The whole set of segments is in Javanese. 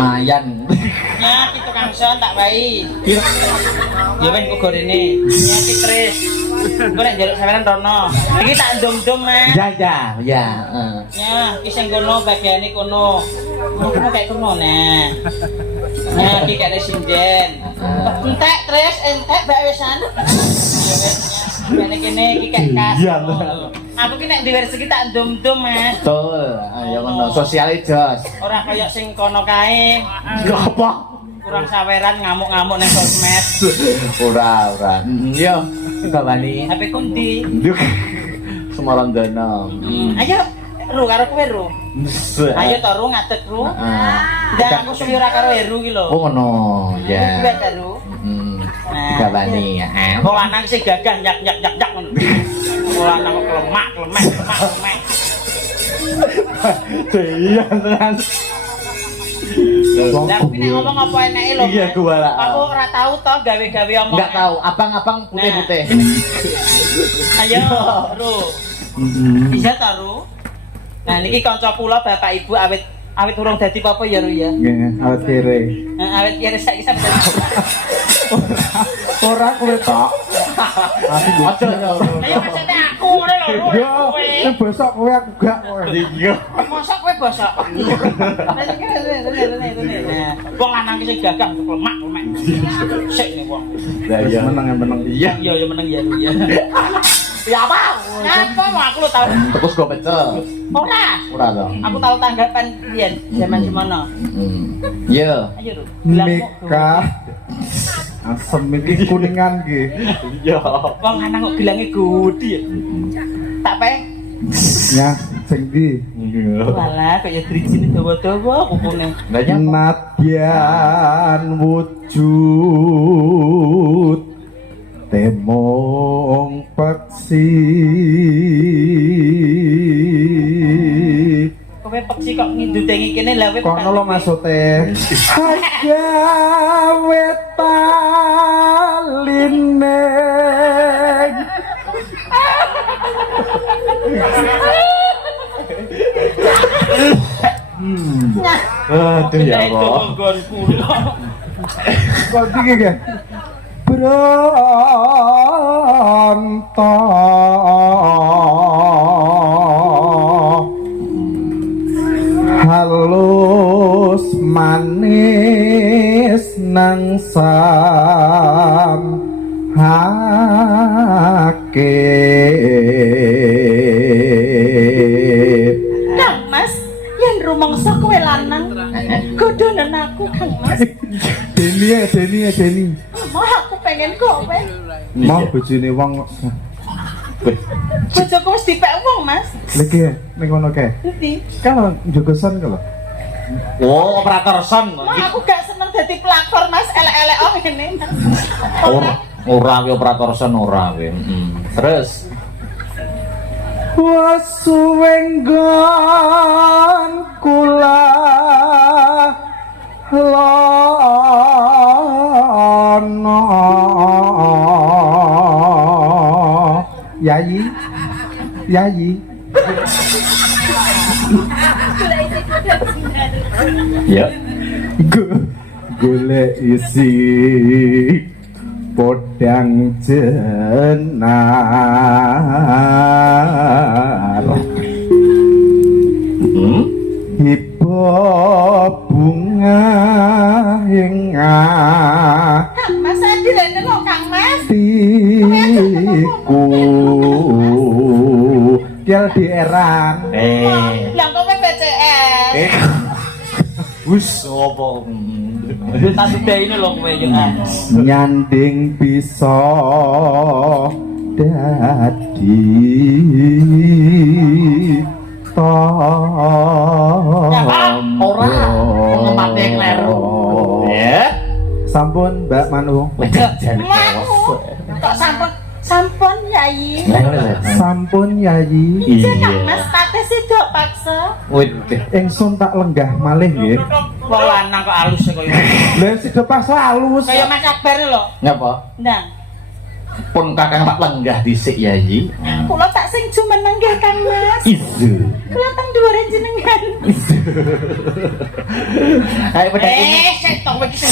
Mayan. Ya, kita kangson tak bayi. Ya wes kok gorene. Ya ki Tris. Engko nek njaluk sampean rono. Iki tak ndum-ndum, Mas. Ya. Ya, ki sing kono bagiane kono. Kono kayak kono nah. Nah, ki kayak sinden. Entek Tris, entek mbak wesan. Ya wes. Kene iki kayak kas. Iya, Aku ki nek diwer rezeki tak ndum-ndum, Mas. Betul. Ya ngono, sosiale jos. Ora kaya sing kono kae. Apa? Kurang saweran ngamuk-ngamuk nang sosmed. Ora. Yo, kabani. HP kundi. Semarang-dana. Ayo, Ru karo kowe Ru. Ayo to Ru ngadeg Ru. Ndang aku suwi ora karo Heru ki lho. Oh ngono, ya. Kuwi ta Ru. Kabani. Wong lanang sing gagah nyak ngono. Wong lanang kok lemak. Iya tenan. Lah kuwi nek ngomong apa enake lho. Iya gua lah. Aku ora tahu toh gawe-gawe omong. Enggak tahu, abang-abang putih-putih. Ayo, Ru. Bisa ta Ru? Nah niki kanca kula Bapak Ibu awit urung dadi apa ya Ru ya. Nggih, awet kere. Awit kere saiki sampeyan. Ora kowe tok. Aku aja. Ayo maksudnya aku ngene lho Ru. Yo, sing bosok kowe aku gak kowe. Iya. Mosok kowe bosok. Wong lanang ki sing gagah lemak. Sik nih wong. Lah iya meneng. Iya. Iya meneng ya Ru ya. Ya apa? Ngapa mau aku lu tau? Terus go pecel. Ora to. Aku tahu tanggapan biyen zaman semono. Iya. Ayo Ru. Nikah asem iki kuningan iki. Iya. Wong lanang kok gelange gudi. Tak pe. Ya, sing ndi? Walah kaya drijine dawa-dawa kupune. Lah ya. Nadyan wujud temong peksi. Kowe peksi kok ngindudengi kene lha kowe Kono lo maksude. Gawe taline. Aduh ya Allah. Kok iki ge? Bronto halus manis nang sam hakib. Kang Mas, yen rumangsa kowe lanang, godonen aku Kang Mas. Deni. Mau aku pengen kowe. Mau bojone wong Bojoku wis dipek wong Mas. lagi ning ngono kae. Endi? Kalau jogosan kalau. Oh, operator son. Mau aku gak seneng dadi pelakor Mas, elek-elek oh ngene Mas. Ora we operator son ora we. Terus Wasuwenggon kula lono Yayi ya. Golek isi podang jenar hipo bunga hingga Kang Mas adirene kok Kang Mas. tiku kel di eran Lah kowe PCS. Wis opo? Tak sudahi ini lho kowe ya. nyanding bisa dadi Ora ngemate kleru. Ya. Sampun Mbak Manu. Kok sampun Yayi. Sampun Yayi. Iya Kang Mas tate sidok paksa. Wih, Ingsun tak lenggah malih nggih. Wong lanang kok alus kaya. Lah sida pas halus. Kaya Mas Akbar lho. ngapa? Ndang. Pun kakang tak lenggah dhisik Yayi. Kula tak sing jumeneng nggih Kang Mas. Izu. Kula teng dhuwure jenengan. Ayo pedang. Setok iki.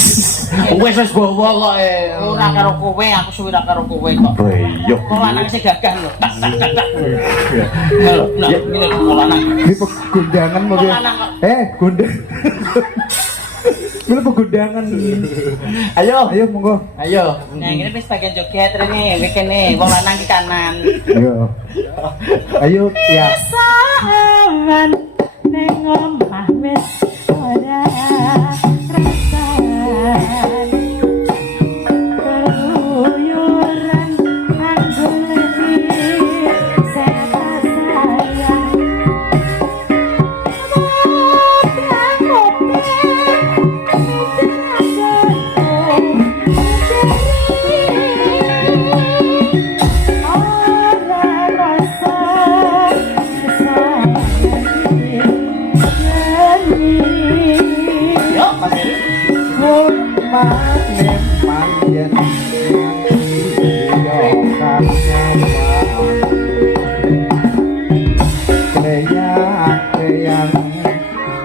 Wis bawa kok Ora karo kowe, aku suwi ora karo kowe kok. Beyok. Wong lanang sing gagah lho. Tak tak tak tak. Lho, nah, ini wong lanang. Ini pegundangan mau Wong lanang kok. gundang. Ini pegundangan. Ayo. Ayo monggo. Ayo. Nah, ini wis bagian joget rene, kene wong lanang ki kanan. Ayo. Ayo ya. Sawan ning omah wis ora rasan. Keluyuran anggone seta sayang.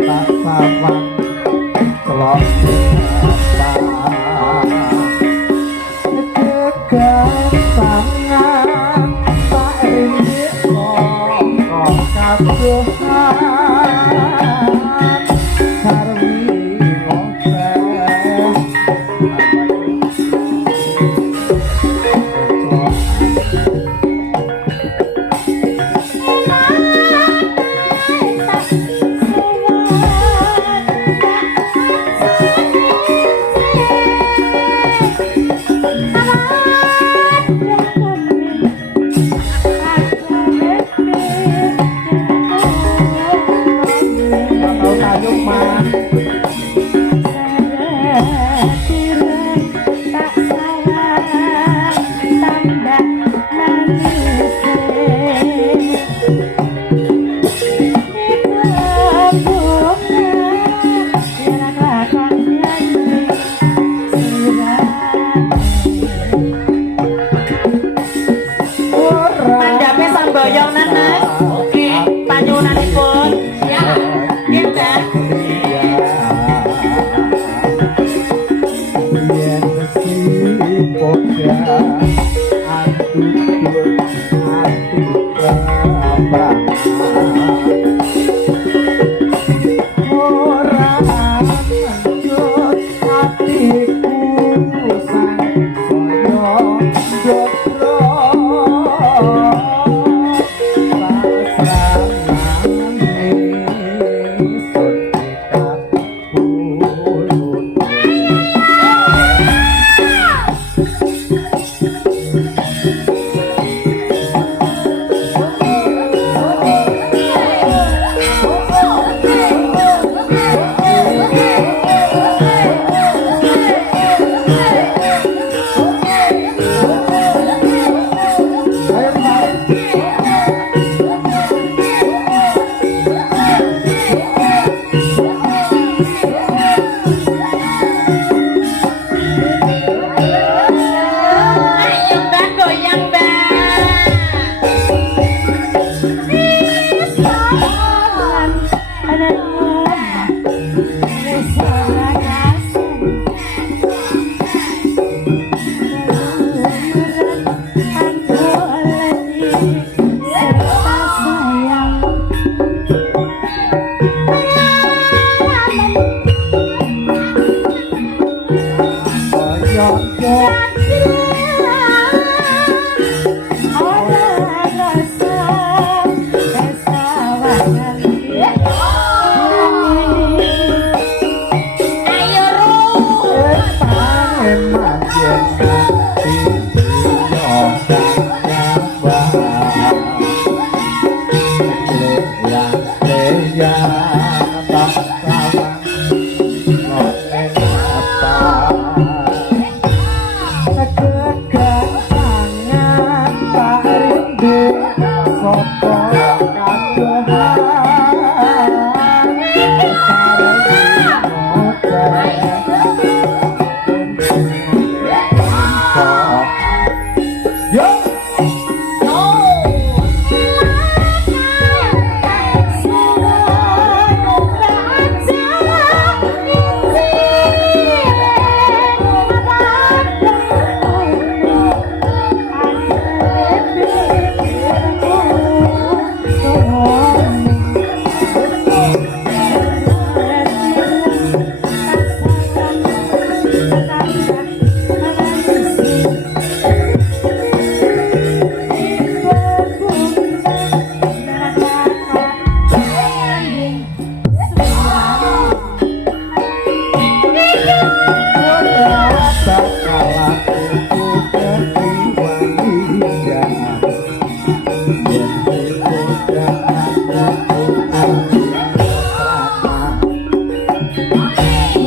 Tak sawang celok tangan tak rindik kok kabuhan sarwi Mandhape samboyong nanas. Oke, panyunanipun. Ya. Kita. Yen mesti poda ora lanjut hatiku sang jodro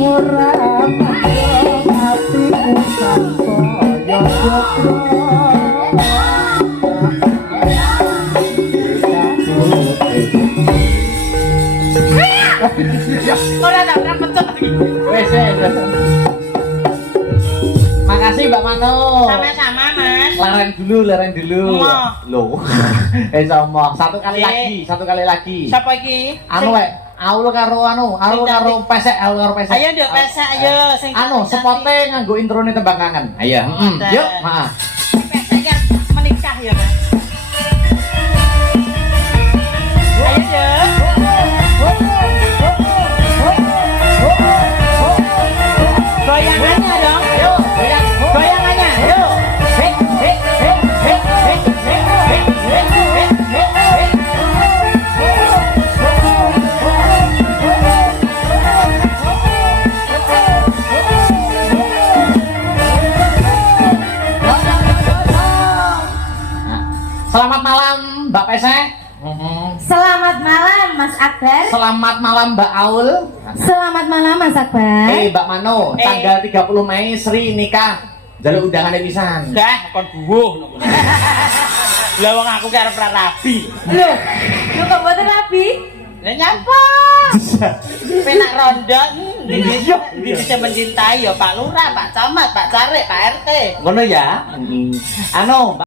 ora mandang atiku sansaya jogro Ora tak pernah pecet iki. Wes. Makasih Mbak Mano. Sama-sama, Mas. Leren dulu. Mo. Loh. Sama. Satu kali lagi. Siapa iki? Anu lek, aul karo pesek, Ayo nduk pesek ayo sing spote nganggo introne tembang kangen. Ayo. Yuk, maaf. pesek yang menikah ya, Mas. Ayo nduk. Goyangannya dong. Yuk, goyang. Goyangannya. Yuk. Hei, hei, hei, hei, hei, hei, hei, hei, hei, hei, hei. Selamat malam Mbak Pesek. Selamat malam Mas Akbar. Selamat malam Mbak Aul. Selamat malam Mas Akbar. Mbak Mano, tanggal 30 Mei Sri nikah. Jaluk undangannya pisan. Dah kon buwuh. Lah wong aku karo pra rabi. Loh, lu kok mboten rabi? Lah nyapa? Penak rondo di bisa mencintai ya Pak Lurah, Pak Camat, Pak Carik, Pak RT. Ngono ya. Anu